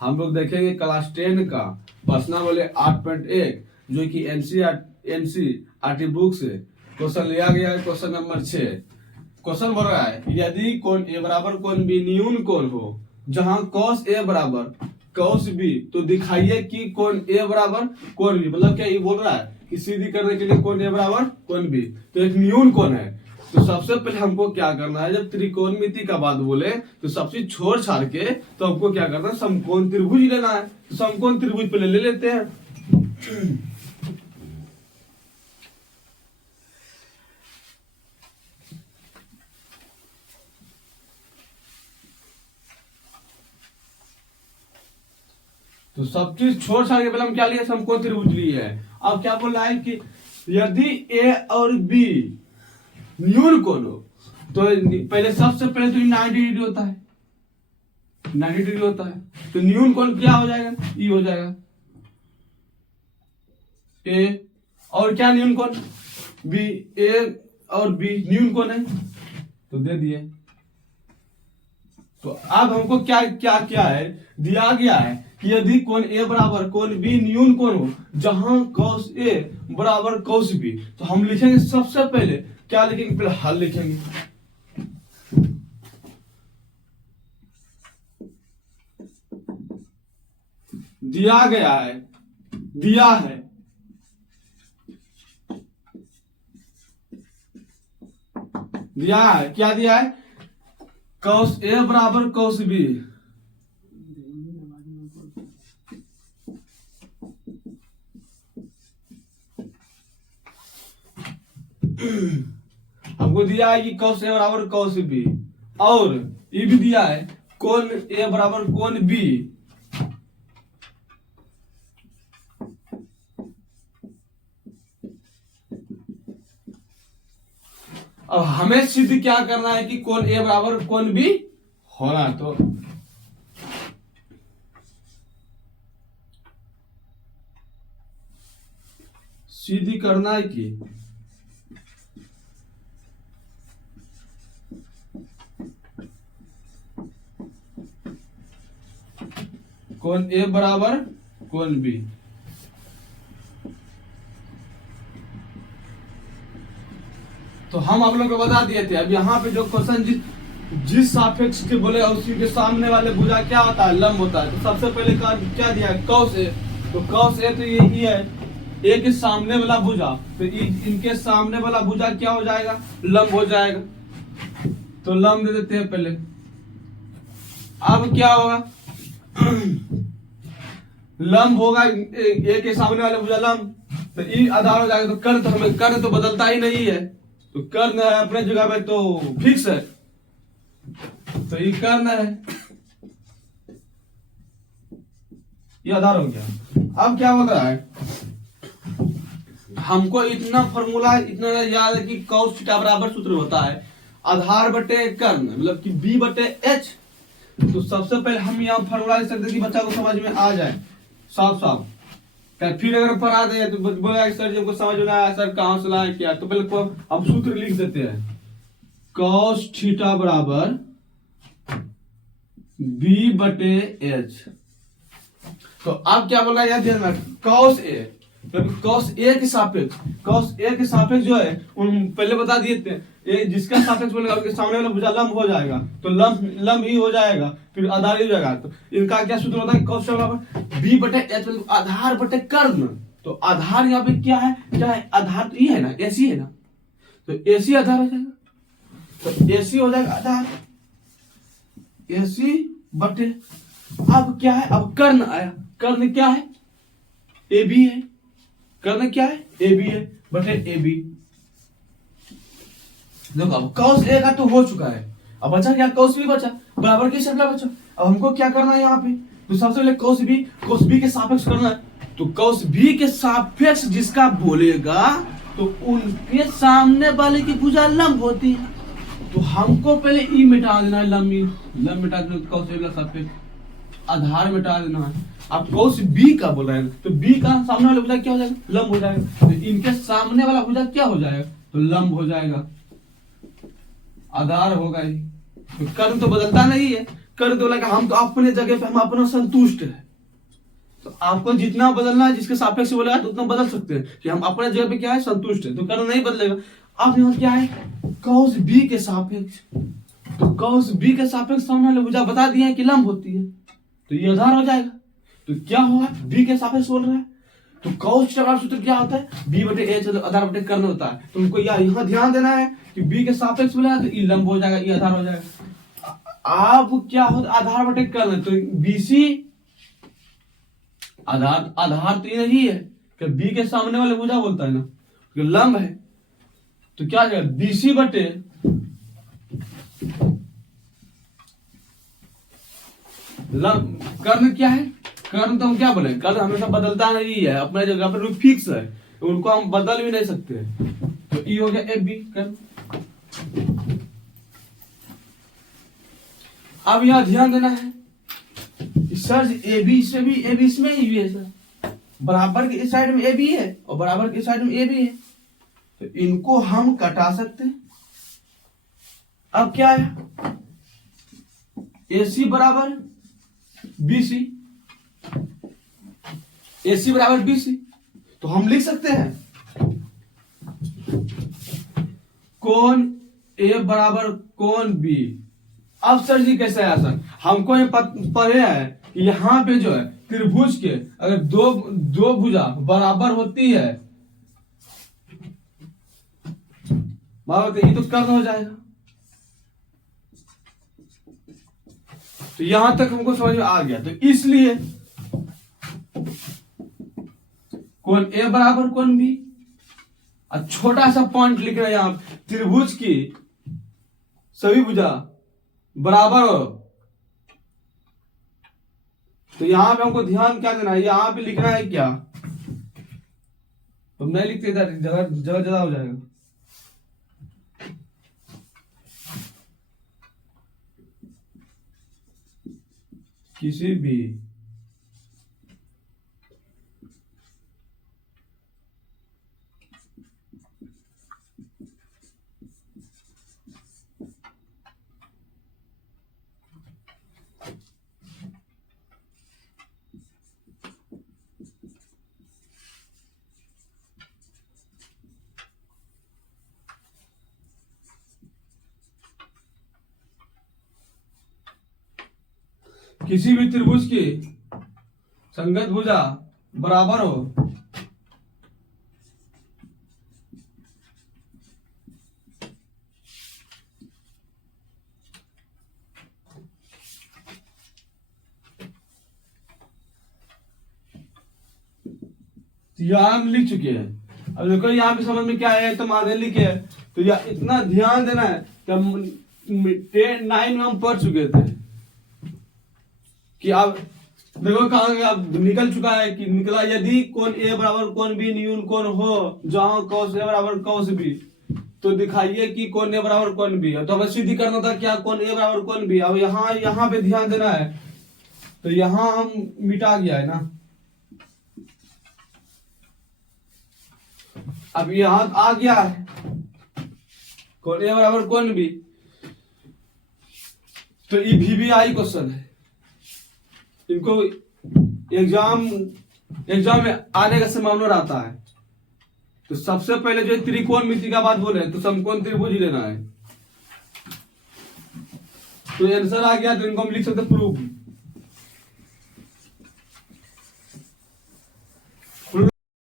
हम लोग देखेंगे क्लास 10 का प्रश्न बोले 8.1 जो कि एनसीईआरटी बुक से क्वेश्चन लिया गया है। क्वेश्चन नंबर 6 क्वेश्चन बोल रहा है यदि कोण ए बराबर कोण बी न्यून कोण हो जहां cos ए बराबर cos बी तो दिखाइए कि कोण ए बराबर कोण बी। मतलब क्या ये बोल रहा है कि सीधी करने के लिए कोण ए बराबर कोण बी तो एक न्यून कोण है। तो सबसे पहले हमको क्या करना है, जब त्रिकोणमिति का बात बोले तो सबसे छोड़ छाड़ के तो हमको क्या करना है, समकोण त्रिभुज लेना है। तो समकोण त्रिभुज पहले ले लेते हैं। तो सब चीज छोड़ छाड़ के पहले हम क्या लिए, समकोण त्रिभुज लिए है। अब क्या बोल रहा है कि यदि ए और बी न्यून कोण हो तो पहले सबसे पहले तो 90 डिग्री होता है, 90 डिग्री होता है। तो न्यून कोण क्या हो जाएगा, ई हो जाएगा ए। और क्या न्यून कोण बी, ए और बी न्यून कोण है तो दे दिए। तो अब हमको क्या क्या क्या है दिया गया है कि यदि कोण ए बराबर कोण बी न्यून कोण हो जहां cos ए बराबर cos बी तो हम लिखेंगे सबसे पहले क्या लिखेंगे, पहले हल लिखेंगे। दिया गया है, दिया है दिया है क्या दिया है, cos ए बराबर cos बी। हमको दिया है कि cos ए बराबर cos बी और ये भी दिया है कोण ए बराबर कोण बी। अब हमें सिद्ध क्या करना है कि कोण ए बराबर कोण बी होना। तो सिद्ध करना है कि कोण ए बराबर कोण बी। तो हम आप लोग को बता दिए थे। अब यहाँ पे जो क्वेश्चन जिस सापेक्ष के बोले उसी के सामने वाले भुजा क्या होता है, लंब होता है। तो सबसे पहले क्या दिया है, cos ए। तो cos ए तो यही है ए के सामने वाला भुजा, तो इनके सामने वाला भुजा क्या हो जाएगा, लंब हो जाएगा। तो लंब दे देते हैं पहले। अब क्या होगा, लंब होगा ए के सामने वाले भुजा लंब, तो ई आधार हो जाएगा। तो कर्ण तो हमें कर्ण तो बदलता ही नहीं है, तो कर्ण है अपने जगह पे तो फिक्स है, तो ये कर्ण है, ये आधार हो गया। अब क्या बोल रहा है, हमको इतना फॉर्मूला इतना याद है कि cos थीटा बराबर सूत्र होता है आधार बटे कर्ण, मतलब कि b बटे h। तो सबसे पहले हम यहाँ फॉर्मूला लिख सकते हैं कि बच्चा को समझ में आ जाए साफ साफ। फिर अगर पढ़ा दे तो बोलेगा सर जी हमको समझ में आया, सर कहाँ से लाए क्या। तो पहले हम सूत्र लिख देते हैं, cos थीटा बराबर b बटे h। तो अब क्या बोला याद ध्यान में, cos a, cos a के सापेक्ष जो है उन पहले बता दिए थे, ये जिसका सापेक्ष बोलेगा उसके सामने वाला भुजा लंब हो जाएगा, तो लंब ही हो जाएगा, फिर आधार ही हो जाएगा। तो इनका क्या सूत्र होता है, cos बराबर b बटे h, आधार बटे कर्ण। तो आधार यहाँ पे क्या है आधार तो ये है ना, AC है ना, तो AC आधार हो जाएगा। तो AC हो जाएगा आधार, AC बटे, अब क्या है, अब कर्ण आया। कर्ण क्या है, AB है, कर्ण क्या है, AB है बटे AB। देखो अब cos A का तो हो चुका है, अब बचा क्या, cos B बचा, बराबर की शक्ल बचा। अब हमको क्या करना है यहाँ पे, तो सबसे पहले cos B के सापेक्ष करना है। तो cos B के सापेक्ष जिसका बोलेगा तो उनके सामने वाले की भुजा लंब होती है। तो हमको पहले ई मिटा देना है, लंब मिटा देना, cos A का सापेक्ष आधार मिटा देना है। अब cos B का बोल रहा है तो B का सामने वाला भुजा क्या हो जाएगा, लंब हो जाएगा। तो इनके सामने वाला भुजा क्या हो जाएगा, तो लंब हो जाएगा, आधार होगा ही। तो कर्ण तो बदलता नहीं है, कर दो कि हम तो अपने जगह पे हम अपना संतुष्ट है। तो आपको जितना बदलना है जिसके सापेक्ष बोलेगा तो उतना बदल सकते हैं कि हम अपने जगह पे क्या है संतुष्ट है, तो कर्म नहीं बदलेगा। अब यहाँ क्या है कॉस बी के सापेक्ष, तो कॉस बी के सापेक्ष सामने वाले भुजा बता दिया है कि लंब होती है, तो ये आधार हो जाएगा। तो क्या होगा बी के सापेक्ष बोल रहा है, तो कॉस थीटा का सूत्र क्या होता है बी बटे ए आधार बटे कर्ण होता है। तो उनको यहाँ ध्यान देना है कि बी के सापेक्ष बोला तो ये लंब हो जाएगा, ये आधार हो जाएगा। आप क्या होता आधार बटे कर्ण, तो बीसी आधार तो ये नहीं है कि बी के सामने वाले भुजा बोलता है ना, तो लंब है, तो क्या हो जाएगा बीसी बटे लंब। कर्ण क्या है, कर्ण तो हम क्या बोले, कर्ण हमेशा बदलता नहीं है, अपने जगह पर फिक्स है, तो उनको हम बदल भी नहीं सकते। तो ई हो गया ए बी कर्ण। अब यहां ध्यान देना है सर ए बी इसमें भी ए बी इसमें ही है सर, बराबर के इस साइड में ए बी है और बराबर के साइड में ए बी है, तो इनको हम कटा सकते हैं। अब क्या है ए सी बराबर बी सी, ए सी बराबर बी सी, तो हम लिख सकते हैं कोण ए बराबर कोण बी। अब सर जी कैसे है सर, हमको ये पढ़े है कि यहां पे जो है त्रिभुज के अगर दो भुजा बराबर होती है ये तो कर्ण हो जाएगा। तो यहां तक हमको समझ में आ गया, तो इसलिए कोण ए बराबर कोण बी, और छोटा सा पॉइंट लिख रहे हैं यहां त्रिभुज की सभी भुजा बराबर हो, तो यहां पे हमको ध्यान क्या देना है, यहां पे लिखना है क्या, तो नहीं लिखते इधर जगह ज्यादा हो जाएगा। किसी भी किसी भी त्रिभुज की संगत भुजा बराबर हो यहां हम लिख चुके हैं। अब देखो यहाँ पे समझ में क्या है, तो आगे लिखे है, तो यह इतना ध्यान देना है कि 9 में हम पढ़ चुके थे कि अब देखो कहा निकल चुका है कि निकला यदि कोण ए बराबर कोण बी न्यून कोण हो जहां कॉस ए बराबर कॉस बी, तो दिखाइए कि कोण ए बराबर कोण बी, तो हमें सिद्ध करना था क्या कोण ए बराबर कोण बी। अब यहाँ पे ध्यान देना है, तो यहां हम मिटा गया है ना, अब यहां आ गया है कोण ए बराबर कोण बी, तो ये VBI क्वेश्चन है, इनको एग्जाम में आने का संभावना रहता है। तो सबसे पहले जो त्रिकोणमिति का बात बोले तो समकोण त्रिभुज ही लेना है, तो आंसर आ गया, तो इनको हम लिख सकते प्रूफ।